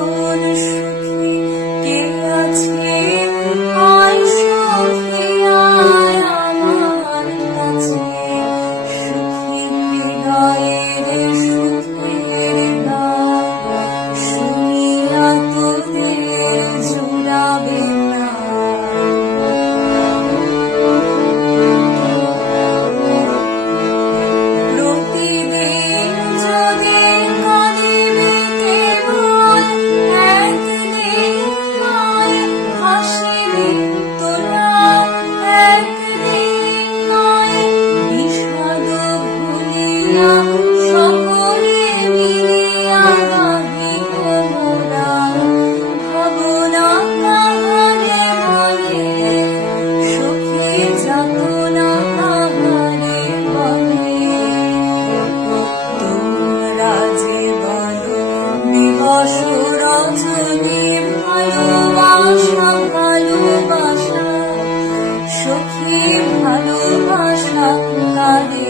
そう。ভালোবাসা সখী ভালোবাসা কাঁদে